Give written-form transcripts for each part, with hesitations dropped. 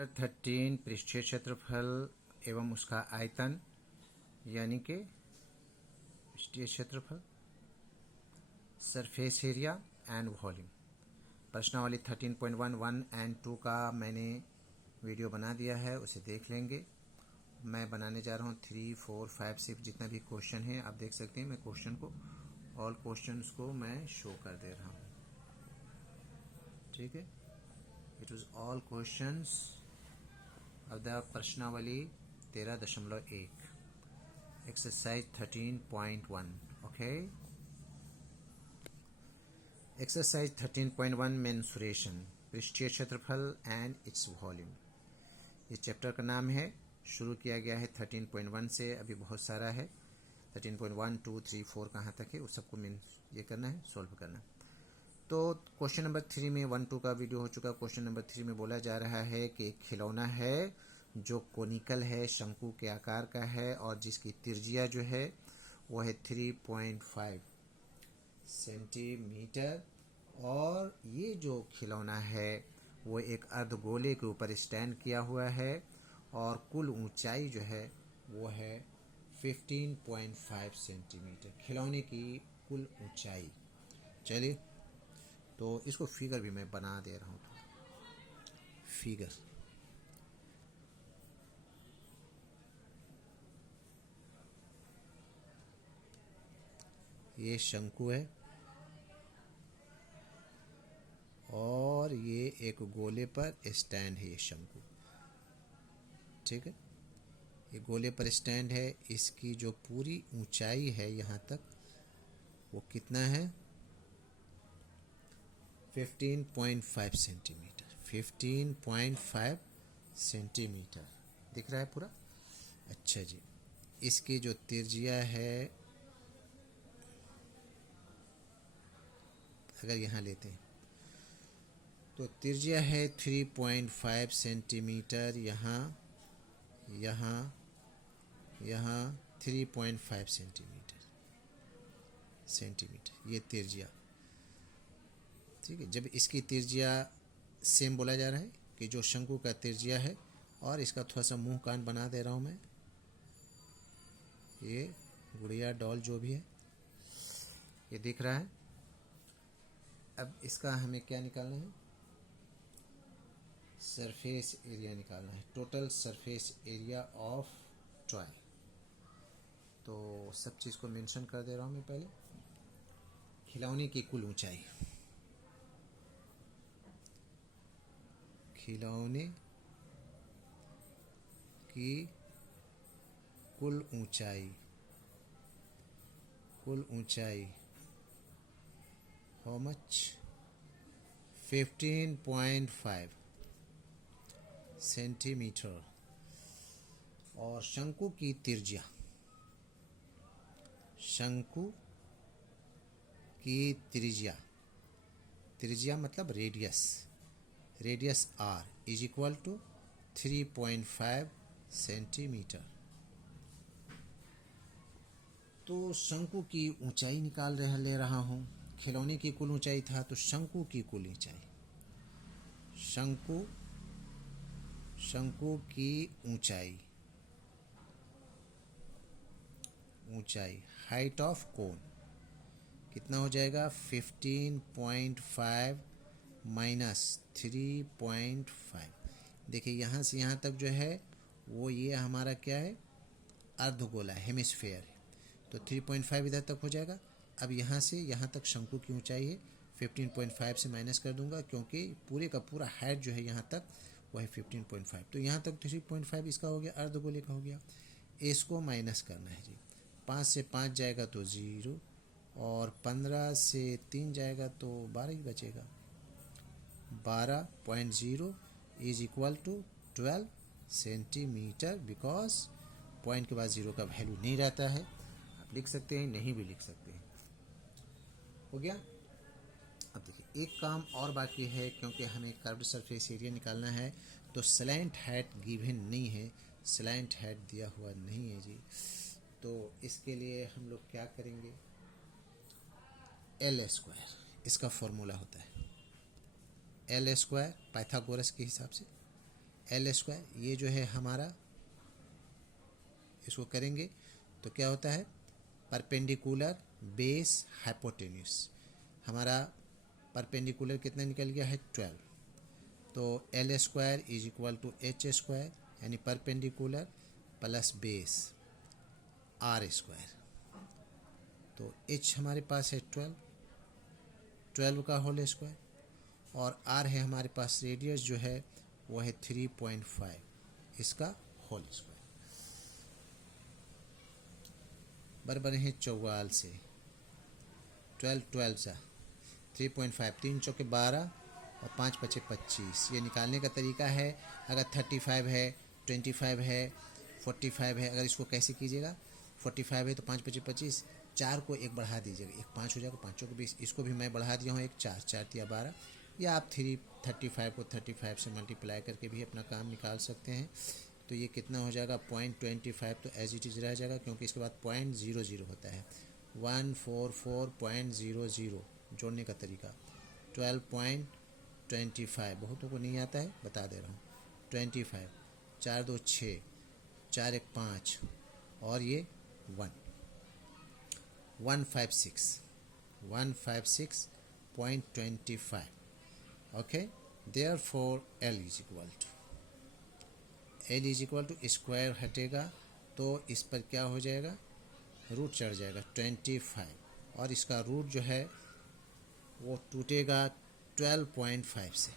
13 पृष्ठीय क्षेत्रफल एवं उसका आयतन यानी कि पृष्ठीय क्षेत्रफल, सरफेस एरिया एंड वॉल्यूम। प्रश्नावली 13.1 एंड 2 का मैंने वीडियो बना दिया है, उसे देख लेंगे। मैं बनाने जा रहा हूँ 3, 4, 5, 6 जितना भी क्वेश्चन है आप देख सकते हैं। मैं क्वेश्चन को ऑल क्वेश्चंस को मैं शो कर दे रहा हूँ, ठीक है। It was all questions of the प्रश्नावली 13.1 exercise 13.1 okay exercise 13.1 mensuration पृष्ठीय क्षेत्रफल and its volume। इस चैप्टर का नाम है, शुरू किया गया है 13.1 से, अभी बहुत सारा है 13.1 2 3 4 कहाँ तक है, उस सबको ये करना है, सॉल्व करना है। तो क्वेश्चन नंबर 3 में 1 2 का वीडियो हो चुका। क्वेश्चन नंबर 3 में बोला जा रहा है कि एक खिलौना है जो कोनिकल है, शंकु के आकार का है और जिसकी त्रिज्या जो है वो है 3.5 सेंटीमीटर, और ये जो खिलौना है वो एक अर्धगोले के ऊपर स्टैंड किया हुआ है और कुल ऊंचाई जो है वो है 15.5 सेंटीमीटर, खिलौने की कुल ऊंचाई। चलिए, तो इसको फिगर भी मैं बना दे रहा हूँ। फिगर ये शंकु है और ये एक गोले पर स्टैंड है, ये शंकु, ठीक है। ये गोले पर स्टैंड है, इसकी जो पूरी ऊंचाई है यहाँ तक वो कितना है 15.5 सेंटीमीटर। 15.5 सेंटीमीटर दिख रहा है पूरा। अच्छा जी, इसकी जो त्रिज्या है, अगर यहाँ लेते हैं तो त्रिज्या है 3.5 सेंटीमीटर, यहाँ 3.5 सेंटीमीटर ये त्रिज्या, ठीक है। जब इसकी त्रिज्या सेम बोला जा रहा है कि जो शंकु का त्रिज्या है, और इसका थोड़ा सा मुंह कान बना दे रहा हूँ मैं, ये गुड़िया डॉल जो भी है ये दिख रहा है। अब इसका हमें क्या निकालना है, सरफेस एरिया निकालना है, total surface area of toy. तो सब चीज़ को मेंशन कर दे रहा हूँ मैं पहले। खिलौने की कुल ऊंचाई, खिलौने की कुल ऊंचाई, हाउ मच 15.5 सेंटीमीटर, और शंकु की त्रिज्या, शंकु की त्रिज्या मतलब radius r is equal to 3.5 centimetre. तो शंकु की ऊंचाई ले रहा हूँ। खिलौने की कुल ऊंचाई था, तो शंकु की कुल ऊंचाई, शंकु की ऊंचाई हाइट ऑफ कोन कितना हो जाएगा 15.5 माइनस 3.5। देखिए यहाँ से यहाँ तक जो है वो ये हमारा क्या है, अर्धगोला हेमिस्फेयर है, तो 3.5 इधर तक हो जाएगा। अब यहाँ से यहाँ तक शंकु की ऊंचाई है, 15.5 से माइनस कर दूंगा क्योंकि पूरे का पूरा हाइट जो है यहाँ तक वो है 15.5, तो यहाँ तक 3.5 इसका हो गया, अर्धगोले का हो गया। इसको माइनस करना है जी, 5 से 5 जाएगा तो 0, और 15 से 3 जाएगा तो 12 ही बचेगा। 12.0 is equal to 12 centimetre, because point के बाद 0 का वैल्यू नहीं रहता है। आप लिख सकते हैं, नहीं भी लिख सकते हैं। हो गया। अब देखिए एक काम और बाकी है, क्योंकि हमें कर्व्ड सरफेस एरिया निकालना है, तो स्लैंट हेड गिवन नहीं है, स्लैंट हेड दिया हुआ नहीं है जी। तो इसके लिए हम लोग क्या करेंगे, एल स्क्वायर इसका फॉर्मूला होता है, एल स्क्वायर पाइथागोरस के हिसाब से एल स्क्वायर, ये जो है हमारा, इसको करेंगे तो क्या होता है, परपेंडिकुलर बेस हाइपोटेन्यूस। हमारा परपेंडिकुलर कितना निकल गया है 12, तो L square is equal to H square, यानी perpendicular plus base R square. तो एच हमारे पास है 12 का होल स्क्वायर, और आर है हमारे पास रेडियस जो है वो है 3.5 इसका होल स्क्वायर। बराबर है 44 से 12 सा 3.5, 3 चौके 12 और 5 पचे 25। ये निकालने का तरीका है, अगर 35 है, 25 है, 45 है, अगर इसको कैसे कीजिएगा, 45 है तो 5 पचे 25, 4 को 1 बढ़ा दीजिएगा, 1 5 हो जाएगा, 5 को 20, इसको भी मैं बढ़ा दिया हूँ 1 4, 4 या 12, या आप 35 को 35 से मल्टीप्लाई करके भी अपना काम निकाल सकते हैं। तो ये कितना हो जाएगा 0.25, तो एज इट इज़ रह जाएगा, क्योंकि इसके बाद 0.00 होता है। 144.00 जोड़ने का तरीका 12.25, बहुतों को नहीं आता है, बता दे रहा हूँ, 25, 4 2 6, 4 1 5, और ये 156.25। Okay, therefore L is equal to square हटेगा तो इस पर क्या हो जाएगा, रूट चढ़ जाएगा 25, और इसका रूट जो है वो टूटेगा 12.5 से।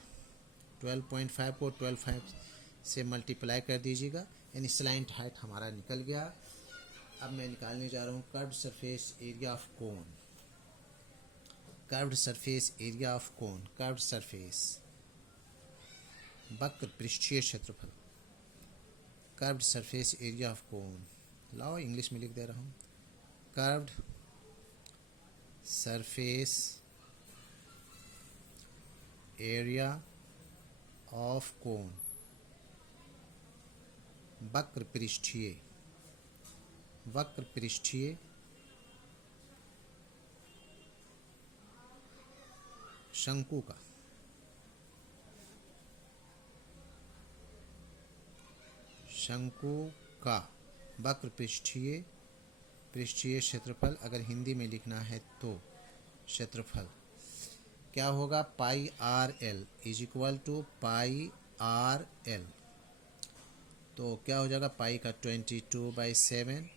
12.5 को 12.5 से मल्टीप्लाई कर दीजिएगा, यानी स्लाइंट हाइट हमारा निकल गया। अब मैं निकालने जा रहा हूँ curved surface area of cone. Curved surface area of cone, curved surface वक्र पृष्ठीय क्षेत्रफल, curved surface area of cone, लाओ इंग्लिश में लिख दे रहा हूँ, curved surface area of cone, वक्र पृष्ठीय शंकु का वक्र पृष्ठीय क्षेत्रफल, अगर हिंदी में लिखना है तो क्षेत्रफल क्या होगा, pi R L is equal to pi R L. तो क्या हो जाएगा, पाई का 22/7,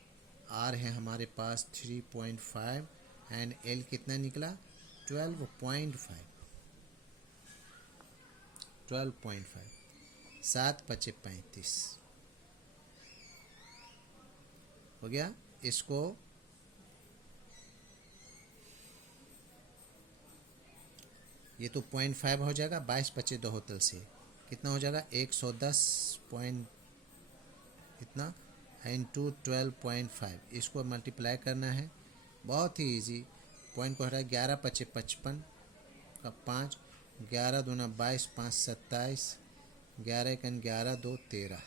आर है हमारे पास 3.5, एंड एल कितना निकला 12.5। 7 पचे 35 हो गया। इसको ये तो 0.5 हो जाएगा, 22 पचे 2 होतल से कितना हो जाएगा 110 पॉइंट इतना इंटू 12.5, इसको मल्टीप्लाई करना है, बहुत ही इजी। पॉइंट को हटा 11 पचे 55 का 5, 11 दूना 22, 5 27, 11 1 11 2 13,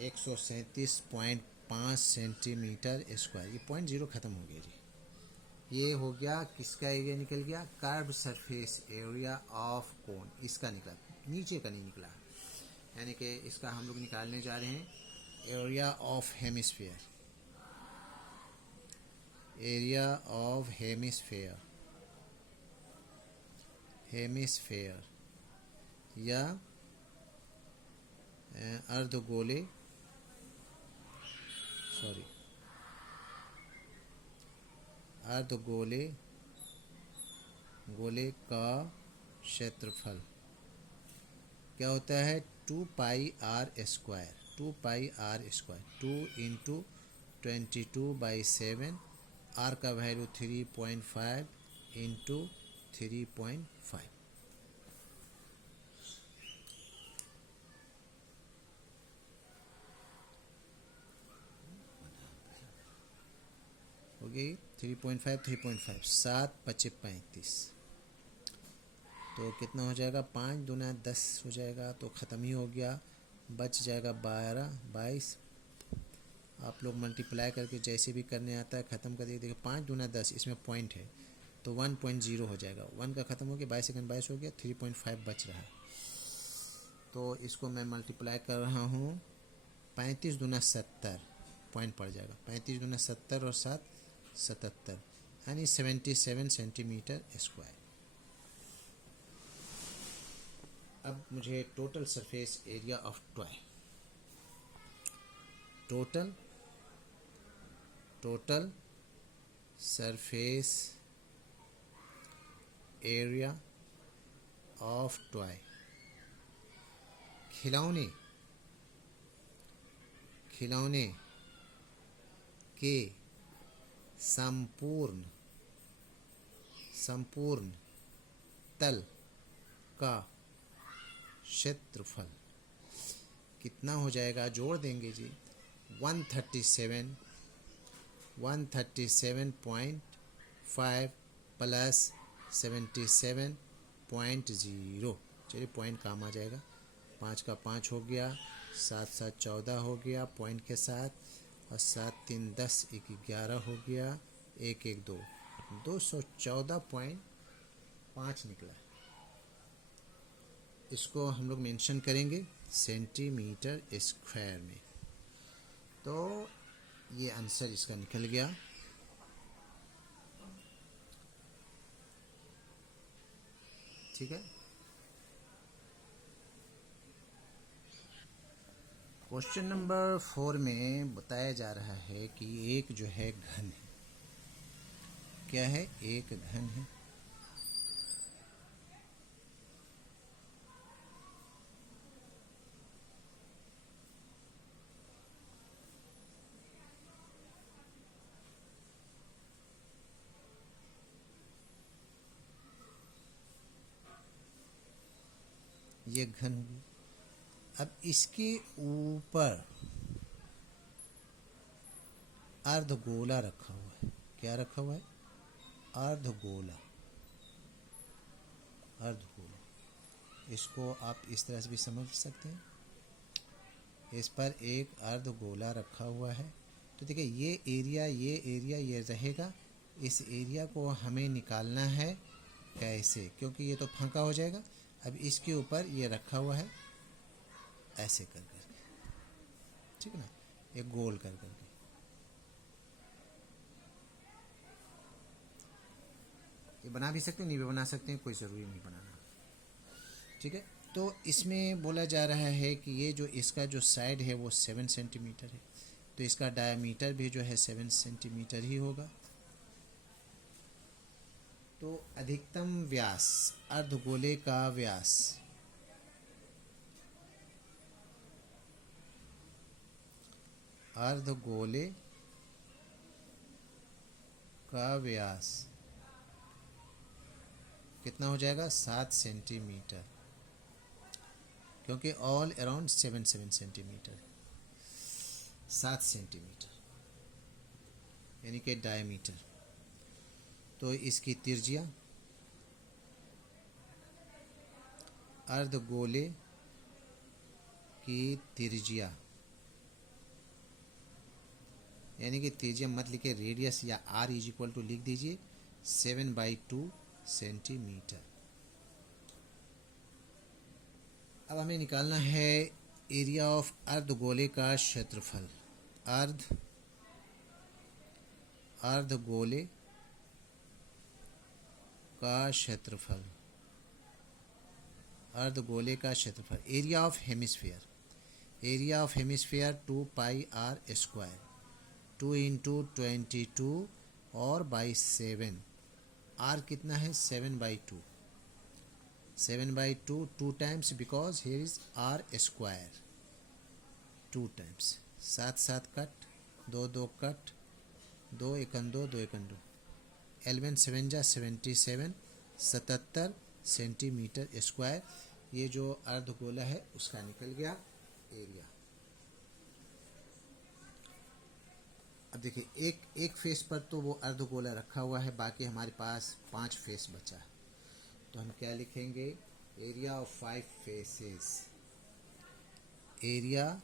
137.5 सेंटीमीटर स्क्वायर। ये 0.0 ख़त्म हो गया जी। ये हो गया, किसका एरिया निकल गया, curved surface area of cone, इसका निकला, नीचे का नहीं निकला, यानी कि इसका हम लोग निकालने जा रहे हैं area of hemisphere, area of hemisphere या अर्धगोले, गोले का क्षेत्रफल क्या होता है 2 pi R square, 2 into 22/7, are का वैल्यू 3.5 इंटू 3.5। हो गई 3.5, 7 पचे 35, तो कितना हो जाएगा 5 दूना 10 हो जाएगा, तो ख़त्म ही हो गया, बच जाएगा 12 22। आप लोग मल्टीप्लाई करके जैसे भी करने आता है ख़त्म कर दिए। देखिए 5 दूना 10, इसमें पॉइंट है तो 1.0 हो जाएगा, 1 का ख़त्म हो गया, 22 2 22 हो गया, 3.5 बच रहा है। तो इसको मैं मल्टीप्लाई कर रहा हूँ, 35 दूना 70 पॉइंट पड़ जाएगा, 35 दूना 70 और 7 77, यानी 77 सेंटीमीटर स्क्वायर। अब मुझे total surface area of toy, total surface area of toy, खिलौने के संपूर्ण तल का क्षेत्रफल कितना हो जाएगा, जोड़ देंगे जी, 137.5 प्लस 77.0, चलिए पॉइंट काम आ जाएगा, 5 का 5 हो गया, 7 7 14 हो गया पॉइंट के साथ, और 7 3 10 1 11 हो गया, 1 1 2 214.5 निकला। इसको हम लोग मेंशन करेंगे सेंटीमीटर स्क्वायर में, तो ये आंसर इसका निकल गया। ठीक है, क्वेश्चन नंबर 4 में बताया जा रहा है कि एक जो है घन है, क्या है, एक घन है, ये घन होगी। अब इसके ऊपर अर्धगोला रखा हुआ है, क्या रखा हुआ है, अर्धगोला, इसको आप इस तरह से भी समझ सकते हैं, इस पर एक अर्धगोला रखा हुआ है। तो देखिए ये एरिया ये रहेगा, इस एरिया को हमें निकालना है कैसे, क्योंकि ये तो फांका हो जाएगा। अब इसके ऊपर ये रखा हुआ है ऐसे कर करके, ठीक है ना, एक गोल कर करके, ये बना भी सकते हैं, नहीं भी बना सकते हैं, कोई ज़रूरी नहीं बनाना, ठीक है। तो इसमें बोला जा रहा है कि ये जो इसका जो साइड है वो 7 सेंटीमीटर है, तो इसका डायमीटर भी जो है 7 सेंटीमीटर ही होगा। तो अधिकतम व्यास, अर्धगोले का व्यास, अर्धगोले का व्यास कितना हो जाएगा, 7 सेंटीमीटर, क्योंकि ऑल अराउंड 7 सेंटीमीटर, 7 सेंटीमीटर यानी कि डायमीटर। तो इसकी त्रिज्या, अर्धगोले की त्रिज्या, यानी कि त्रिज्या मत लिखे, रेडियस या r इज इक्वल टू लिख दीजिए 7/2 सेंटीमीटर। अब हमें निकालना है एरिया ऑफ अर्धगोले का क्षेत्रफल, अर्धगोले का क्षेत्रफल, अर्धगोले का क्षेत्रफल, area of hemisphere, 2 pi R square, 2 into 22 और बाई 7, आर कितना है 7/2, 2 times, because here is R square, 2 times, 7 7 cut, 2 2 cut, 2 1 2 2 1 2, 11 7 जा 77, 77 सेंटीमीटर स्क्वायर, ये जो अर्धगोला है उसका निकल गया एरिया। अब देखिए एक फेस पर तो वो अर्धगोला रखा हुआ है, बाकी हमारे पास 5 फेस बचा है, तो हम क्या लिखेंगे, area of 5 faces, area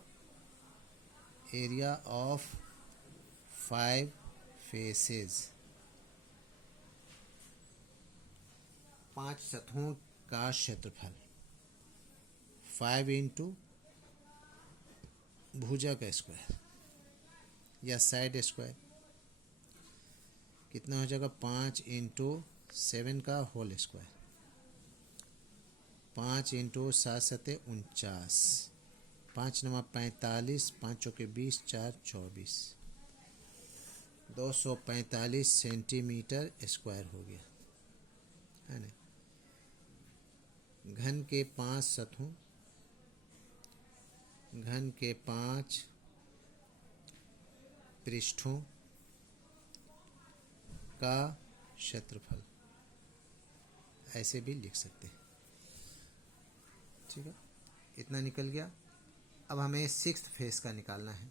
of 5 faces, 5 सतहों का क्षेत्रफल, 5 इंटू भुजा का स्क्वायर या साइड स्क्वायर कितना हो जाएगा 5 इंटू 7 का होल स्क्वायर 5 इंटू 7 सते 49 5 नवा 45 5 चौके 20 4 24 245 सेंटीमीटर स्क्वायर हो गया है ना। घन के 5 सतहों घन के 5 पृष्ठों का क्षेत्रफल ऐसे भी लिख सकते हैं। ठीक है, इतना निकल गया। अब हमें सिक्स्थ फेस का निकालना है।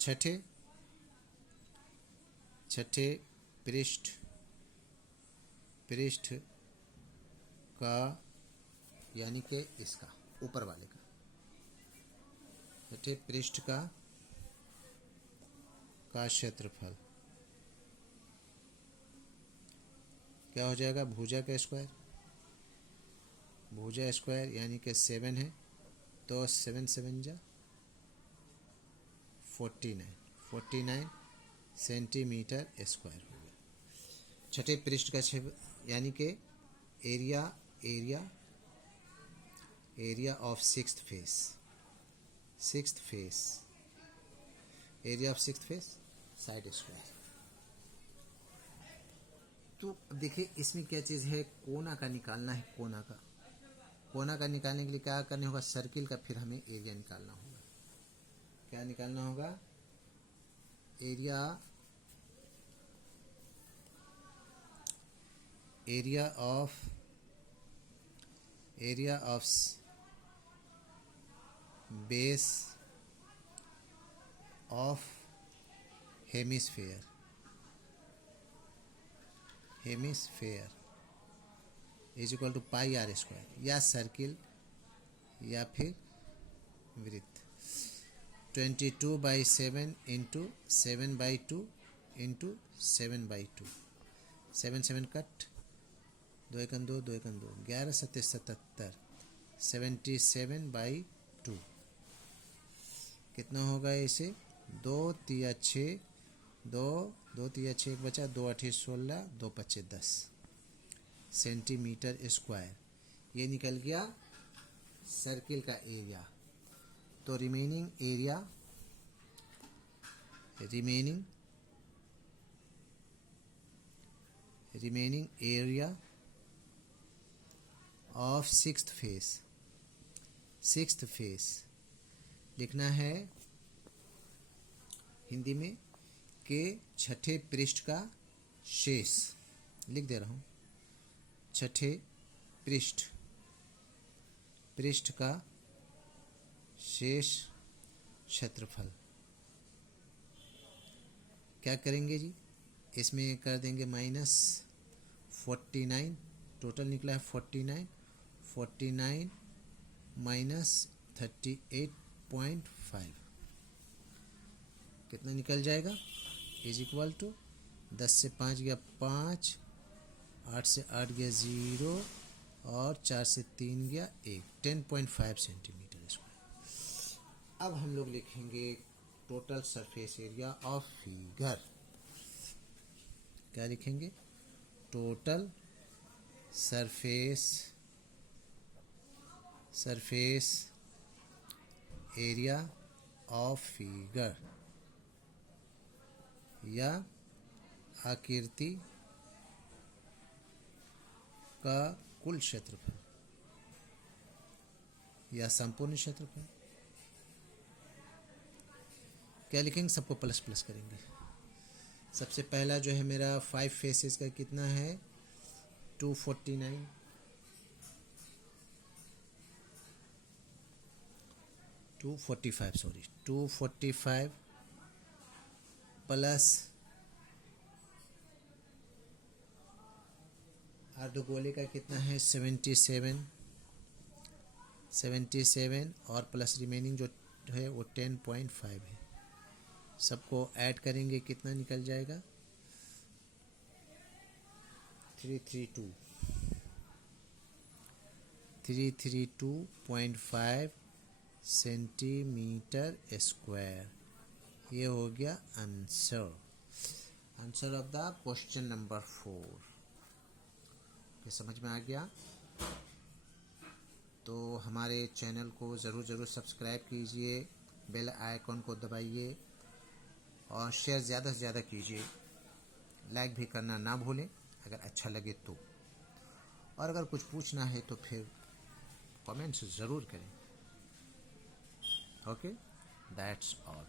छठे पृष्ठ का यानी कि इसका ऊपर वाले का छठे पृष्ठ का क्षेत्रफल क्या हो जाएगा भुजा का स्क्वायर यानी कि 7 है तो 7 7 जा 49 सेंटीमीटर स्क्वायर हो गया। छठे पृष्ठ का यानी कि area of sixth face area of sixth face side square. तो देखिए इसमें क्या चीज़ है, कोना का निकालना है। कोना का निकालने के लिए क्या करने होगा, सर्किल का फिर हमें एरिया निकालना होगा। क्या निकालना होगा, area of base of hemisphere is equal to pi R square या सर्किल या फिर वृत्त। 22/7 इंटू 7/2 इंटू 7/2 7 7 कट 2 1 2 2 1 2 11 7 77 77/2 कितना होगा इसे 2 3 6 2 2 3 6 एक बचा 2 8 16 2 5 10 सेंटीमीटर स्क्वायर। ये निकल गया सर्किल का एरिया। तो remaining area of sixth face लिखना है हिंदी में के छठे पृष्ठ का शेष। लिख दे रहा हूँ, छठे पृष्ठ का शेष क्षेत्रफल। क्या करेंगे जी, इसमें कर देंगे -49 टोटल निकला है 49 माइनस 38.5 कितना निकल जाएगा इज इक्वल टू 10 से 5 गया 5 8 से 8 गया 0 और 4 से 3 गया 1 10.5 सेंटीमीटर स्क्वायर। अब हम लोग लिखेंगे total surface area of figure. क्या लिखेंगे, total surface area of figure या आकृति का कुल क्षेत्रफल या संपूर्ण क्षेत्रफल। क्या लिखेंगे, सबको प्लस प्लस करेंगे। सबसे पहला जो है मेरा 5 फेसेस का कितना है 245 245 प्लस अर्धगोले का कितना है 77 और प्लस रिमेनिंग जो है वो 10.5 है। सबको ऐड करेंगे कितना निकल जाएगा 332 332.5 सेंटीमीटर स्क्वायर। ये हो गया answer of the question number 4। ये समझ में आ गया? तो हमारे चैनल को ज़रूर सब्सक्राइब कीजिए, बेल आइकॉन को दबाइए और शेयर ज़्यादा से ज़्यादा कीजिए। लाइक भी करना ना भूलें अगर अच्छा लगे तो, और अगर कुछ पूछना है तो फिर कमेंट्स ज़रूर करें। Okay, that's all.